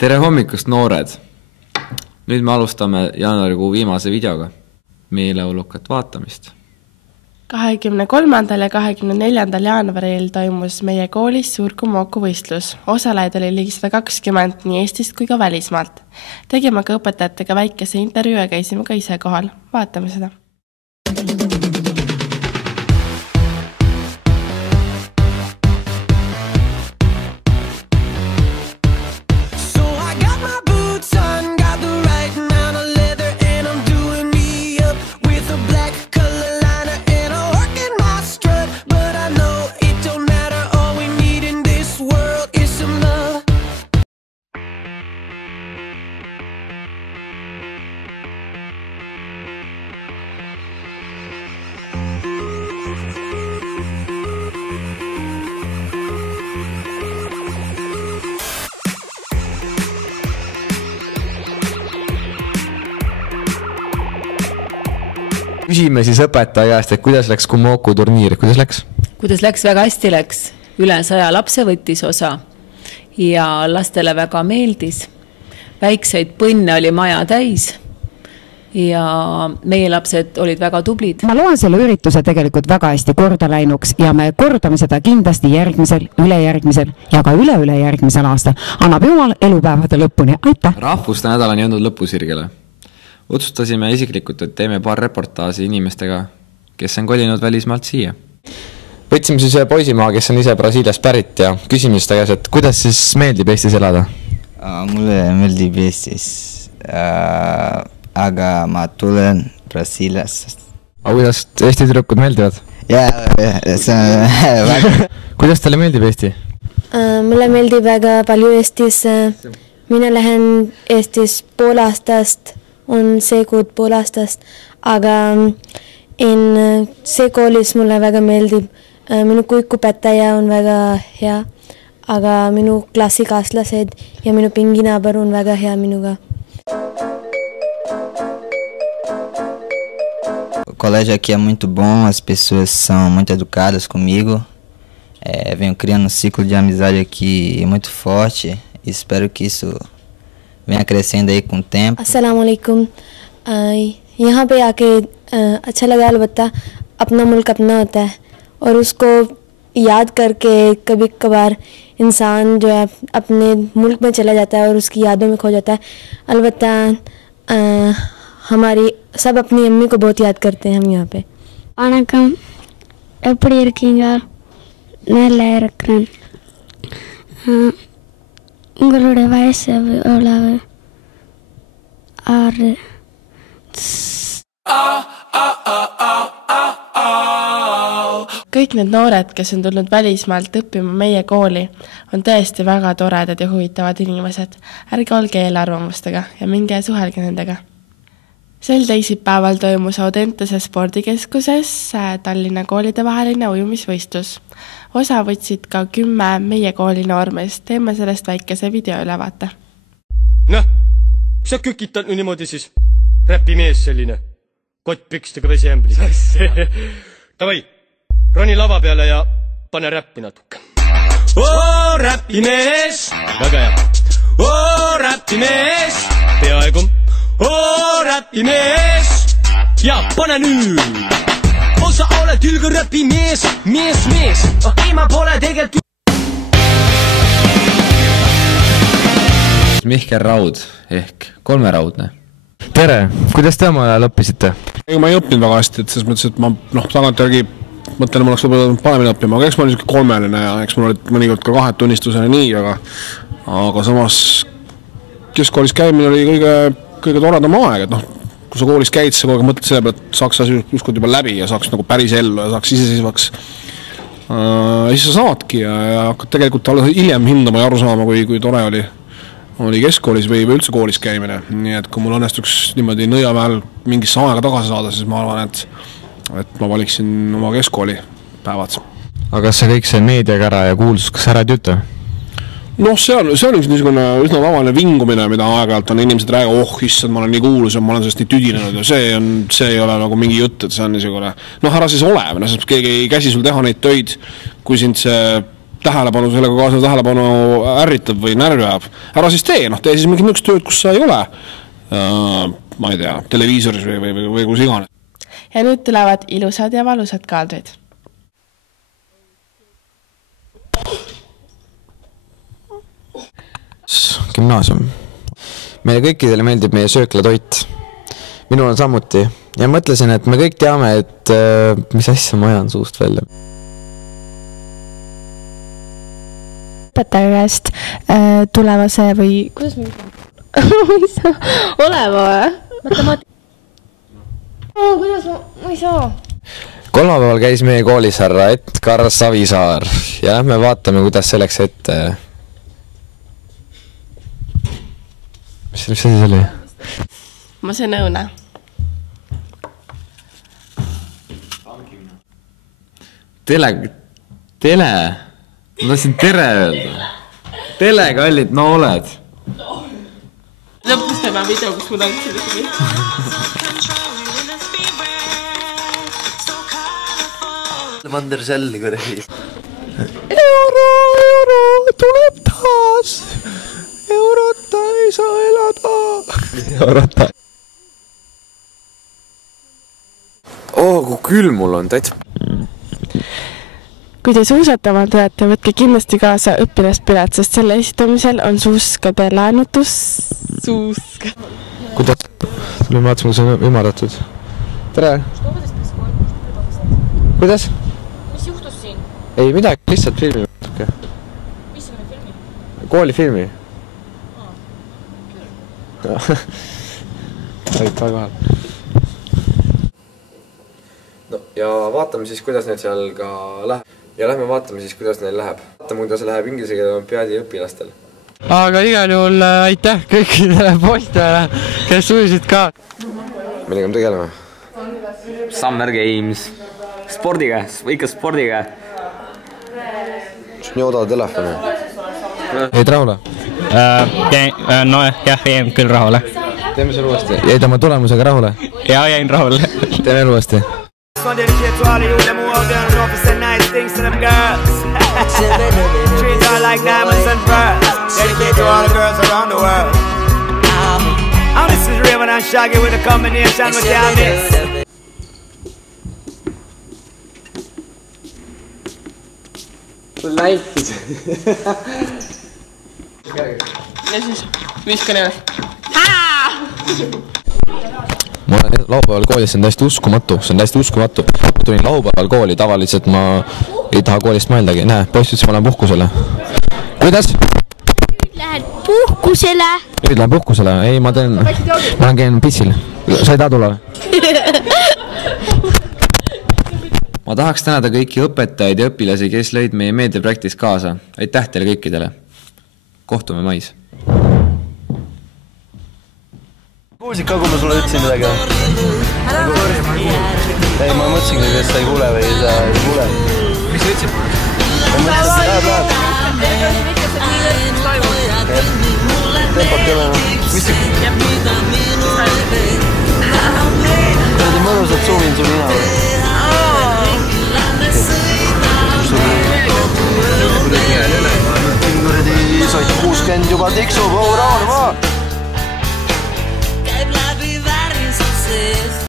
Tere hommikust, noored! Nüüd me alustame jaanuarikuu viimase videoga. Meeleolukat vaatamist. 23. ja 24. jaanuaril toimus meie koolis suur Kumoku võistlus. Osalejaid oli ligi 120 nii Eestist kui ka välismaalt. Tegime ka õpetajatega väikese intervjuu ja käisime ka ise kohal. Vaatame seda. Küsime siis õpetaja käest, et kuidas läks Kumoku turniir, kuidas läks? Kuidas läks, väga hästi läks. Üle 100 lapse võttis osa ja lastele väga meeldis. Väikseid põnne oli maja täis ja meie lapsed olid väga tublid. Ma loen selle ürituse tegelikult väga hästi korda läinuks ja me kordame seda kindlasti järgmisel, ülejärgmisel ja ka üle-ülejärgmisel aastal. Annab jumal elupäevade lõpuni. Aitäh! Rahvuste nädal on jõudnud lõpusirgele. Otsustasime isiklikult, et teeme paar reportaasi inimestega, kes on kolinud välismaalt siia. Võtsime siis poisimaa, kes on ise Brasiiliast pärit ja küsime seda käes, et kuidas siis meeldib Eestis elada? Mulle meeldib Eestis, aga ma tulen Brasiiliast. Aga kuidas Eesti tüdrukud meeldivad? Kuidas teile meeldib Eesti? Mulle meeldib väga palju Eestis. Mina lähen Eestis pool aastast. On see kuud pool aastast, aga see koolis mulle väga meeldib. Minu kuikupätaja on väga hea, aga minu klassikaaslased ja minu pinginaaber on väga hea minuga. O colégio aqui é muito bom, as pessoas são muito educadas comigo. Venho criando um ciclo de amizade aqui muito forte e espero que isso venha crescendo aí com o tempo. अस्सलाम वालेकुम. यहाँ पे आके अच्छा लगा अलबत्ता अपना मुल्क अपना होता है और उसको याद करके कभी कभार इंसान जो है अपने मुल्क में चला जाता है और उसकी यादों में खो जाता है. अलबत्ता हमारी सब अपनी अम्मी को बहुत याद करते हैं हम यहाँ पे. வணக்கம், எப்படி இருக்கீங்க? நல்லா இருக்கிறேன். உங்களுடைய வயசு எவ்வளவு? 6. Kõik need noored, kes on tulnud välismaalt õppima meie kooli, on tõesti väga toredad ja huvitavad inimesed. Ärge olge eelarvamustega ja minge suhelge nendega. Sel teisipäeval toimus Audentese spordikeskuses Tallinna koolide vaheline ujumisvõistlus. Osa võtsid ka 10 meie kooli noormeest. Teeme sellest väikese video ülevaate. Näh, sa kükitad nüüd niimoodi siis räpimees selline. Kottpükstega vesiämblis. Tavai, roni lava peale ja pane räppi natuke. Oo, räpimees! Väga hea. Oo, räpimees! Peaaegu. Oo, räpimees! Ja pane nüüd! Osa oled ülgõ räpimees, mees. Ei, ma pole tegelt... Mihkel Raud ehk kolmeraudne. Tere, kuidas te oma ajal õppisite? Ma ei õppinud väga hästi, et selles mõttes, et ma tagantjärgi mõtlen, ma oleks võib-olla paremini õppima, aga eks ma olin niisugune kolmeline ja eks mul olid mõnikord ka 2 tunnistusena nii, aga samas keskkoolis käimine oli kõige toredam aeg, et kui sa koolis käid, sa kogu aeg mõtled selle peale, et saaks ükskord juba läbi ja saaks nagu päris ellu ja saaks iseseisvaks. Siis sa saadki ja hakkad tegelikult hiljem hindama ja aru saama, kui tore oli keskkoolis või üldse koolis käimine. Nii et kui mul õnnestuks niimoodi Nõiamäel mingisse aega tagasi saada, siis ma arvan, et ma valiksin oma keskkooli päevad. Aga kas see kõik see meediakära ja kuulsus, kas ära ei tüüta? See on üks niisugune üsna tavaline vingumine, mida aeg-ajalt on inimesed rääga, issand, ma olen nii kuulus ja ma olen sellest nii tüdinenud ja see ei ole nagu mingi jutt, et see on niisugune, ära siis ole, sest keegi ei käsi sul teha neid töid, kui sind see tähelepanu, sellega kaasa tähelepanu ärritab või närvi ajab. Ära siis tee siis mingi niisugust tööd, kus sa ei ole, ma ei tea, televiisoris või kus iganes. Ja nüüd tulevad ilusad ja valusad kaadrid. Gümnaasium. Meile kõikidele meeldib meie sööklatoit. Minul on samuti. Ja mõtlesin, et me kõik teame, et mis asja ma ajan suust välja. Õpetaja käest tulevase või... Kuidas ma ei saa olema või? Ma ei saa. Kolmapäeval käis meie koolis härra Edgar Savisaar ja lähme vaatame, kuidas see läks ette. Mis see oli? Ma see nõuna. Tele. Ma tahtsin tere öelda. Tele, kallid, no oled. Lõpus teeme video, kus mul on selline. Vander Sell, kuradi. Euro, tuleb taas. Eurota ei saa elada. Eurota. Kui külm mul on, täitsa. Kui te suusatama tulete, võtke kindlasti kaasa õpilaspilet, sest selle esitamisel on suuskade laenutus. Kuidas? Tuli vaatasime, kui see on ümardatud. Tere! Kuidas? Mis juhtus siin? Ei midagi, lihtsalt filmi. Mis on filmi? Koolifilmi. Olid väga vahel. No, ja vaatame siis, kuidas neil seal ka läheb. Ja lähme vaatame siis, kuidas neil läheb. Vaatame, kuidas läheb inglise keele olümpiaadi õpilastel. Aga igal juhul aitäh kõikidele poistele, kes ujusid ka. Millega me tegeleme? Summer Games. Spordiga, ikka spordiga. Nii odav telefoni. Jäid rahule? No jah, jäin küll rahule. Teeme selle uuesti. Jäid oma tulemusega rahule? Ja, jäin rahule. Teeme uuesti. So dedicate to all of you, them who out there and know to say nice things to them girls. Treat her like diamonds and pearls. Dedicate to all the girls around the world. And this is Raven and Shaggy with a combination with their mix. Läitis. Ja siis viskan ennast. Ma olen laupäeval koolis, see on täiesti uskumatu. Ma tulin laupäeval kooli, tavaliselt ma ei taha koolist mõeldagi. Näe, poiss ütles, ma lähen puhkusele. Kuidas? Lähed puhkusele? Nüüd lähen puhkusele. Ei, ma käin pissil. Sa ei taha tulla või? Ma tahaks tänada kõiki õpetajaid ja õpilasi, kes lõid meie meediaprojektis kaasa. Aitäh teile kõikidele. Kohtume mais. Kuulsid ka, kui ma sulle ütlesin midagi? Ei, ma mõtlesingi, kas sa ei kuule või sa ei kuule. Mis sa ütlesid? Ma mõtlesin, et läheb. Tempot ei ole. Mis sa? Kuradi mõnusad suuvin su nina või? Kuradi said 60 juba tiksub, raane maa!